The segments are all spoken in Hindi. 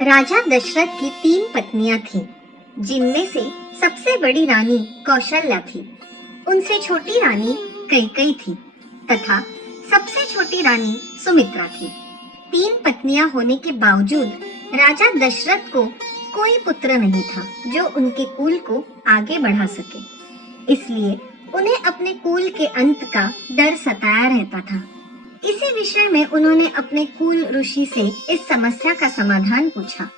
राजा दशरथ की 3 पत्नियां थीं, जिनमें से सबसे बड़ी रानी कौशल्या थी। उनसे छोटी रानी कैकेयी थी तथा सबसे छोटी रानी सुमित्रा थी। 3 पत्नियां होने के बावजूद राजा दशरथ को कोई पुत्र नहीं था जो उनके कुल को आगे बढ़ा सके। इसलिए उन्हें अपने कुल के अंत का डर सताया रहता था। इसी विषय में उन्होंने अपने कुल ऋषि से इस समस्या का समाधान पूछा।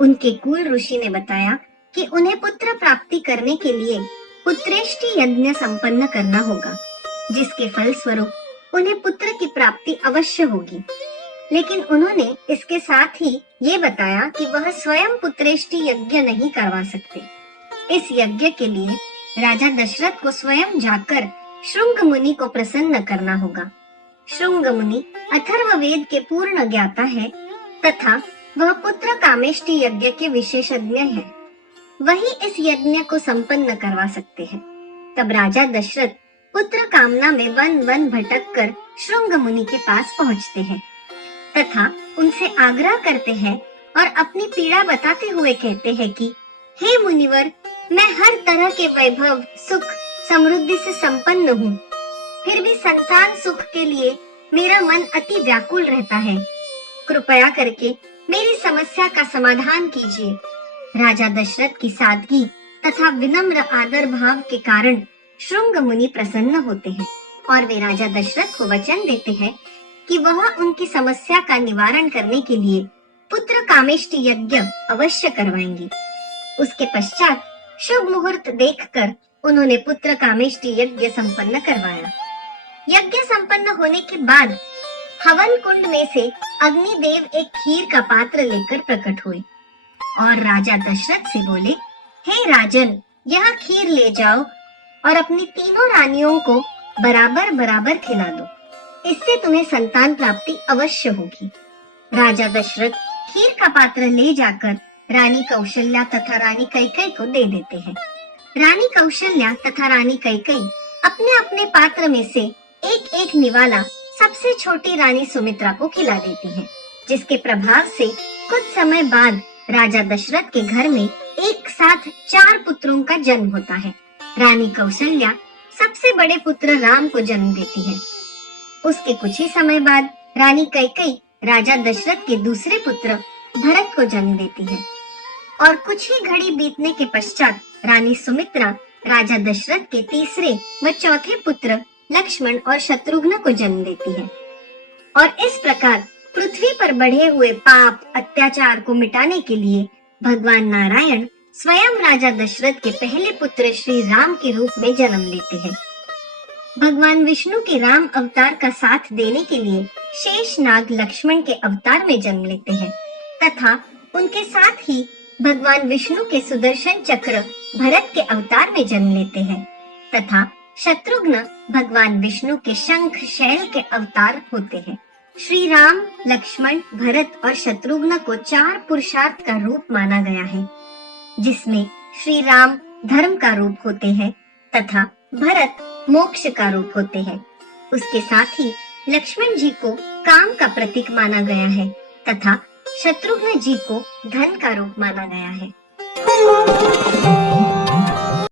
उनके कुल ऋषि ने बताया कि उन्हें पुत्र प्राप्ति करने के लिए पुत्रेष्टि यज्ञ संपन्न करना होगा, जिसके फलस्वरूप उन्हें पुत्र की प्राप्ति अवश्य होगी। लेकिन उन्होंने इसके साथ ही ये बताया कि वह स्वयं पुत्रेष्टि यज्ञ नहीं करवा सकते। इस यज्ञ के लिए राजा दशरथ को स्वयं जाकर श्रृंग मुनि को प्रसन्न करना होगा। श्रृंग मुनि अथर्ववेद के पूर्ण ज्ञाता है तथा वह पुत्र कामेष्टि यज्ञ के विशेषज्ञ है। वही इस यज्ञ को संपन्न करवा सकते हैं। तब राजा दशरथ पुत्र कामना में वन वन भटक कर श्रृंग मुनि के पास पहुँचते हैं तथा उनसे आग्रह करते हैं और अपनी पीड़ा बताते हुए कहते हैं कि हे मुनिवर, मैं हर तरह के वैभव, सुख, समृद्धि से संपन्न हूँ, फिर भी संतान सुख के लिए मेरा मन अति व्याकुल रहता है। कृपया करके मेरी समस्या का समाधान कीजिए। राजा दशरथ की सादगी तथा विनम्र आदर भाव के कारण श्रृंग मुनि प्रसन्न होते हैं और वे राजा दशरथ को वचन देते हैं कि वह उनकी समस्या का निवारण करने के लिए पुत्र कामेष्टि यज्ञ अवश्य करवाएंगे। उसके पश्चात शुभ मुहूर्त देखकर उन्होंने पुत्र कामेष्टि यज्ञ संपन्न करवाया। यज्ञ संपन्न होने के बाद हवन कुंड में से अग्निदेव एक खीर का पात्र लेकर प्रकट हुए और राजा दशरथ से बोले, हे राजन, यह खीर ले जाओ और अपनी तीनों रानियों को बराबर बराबर खिला दो। इससे तुम्हें संतान प्राप्ति अवश्य होगी। राजा दशरथ खीर का पात्र ले जाकर रानी कौशल्या तथा रानी कैकेयी को दे देते हैं। रानी कौशल्या तथा रानी कैकेयी अपने अपने पात्र में से एक एक निवाला सबसे छोटी रानी सुमित्रा को खिला देती हैं, जिसके प्रभाव से कुछ समय बाद राजा दशरथ के घर में एक साथ 4 पुत्रों का जन्म होता है। रानी कौशल्या सबसे बड़े पुत्र राम को जन्म देती है। उसके कुछ ही समय बाद रानी कैकेयी राजा दशरथ के दूसरे पुत्र भरत को जन्म देती है और कुछ ही घड़ी बीतने के पश्चात रानी सुमित्रा राजा दशरथ के तीसरे व चौथे पुत्र लक्ष्मण और शत्रुघ्न को जन्म देती है। और इस प्रकार पृथ्वी पर बढ़े हुए पाप अत्याचार को मिटाने के लिए भगवान नारायण स्वयं राजा दशरथ के पहले पुत्र श्री राम के रूप में जन्म लेते हैं। भगवान विष्णु के राम अवतार का साथ देने के लिए शेषनाग लक्ष्मण के अवतार में जन्म लेते हैं तथा उनके साथ ही भगवान विष्णु के सुदर्शन चक्र भरत के अवतार में जन्म लेते हैं तथा शत्रुघ्न भगवान विष्णु के शंख शैल के अवतार होते हैं। श्री राम, लक्ष्मण, भरत और शत्रुघ्न को 4 पुरुषार्थ का रूप माना गया है, जिसमें श्री राम धर्म का रूप होते हैं तथा भरत मोक्ष का रूप होते हैं। उसके साथ ही लक्ष्मण जी को काम का प्रतीक माना गया है तथा शत्रुघ्न जी को धन का रूप माना गया है।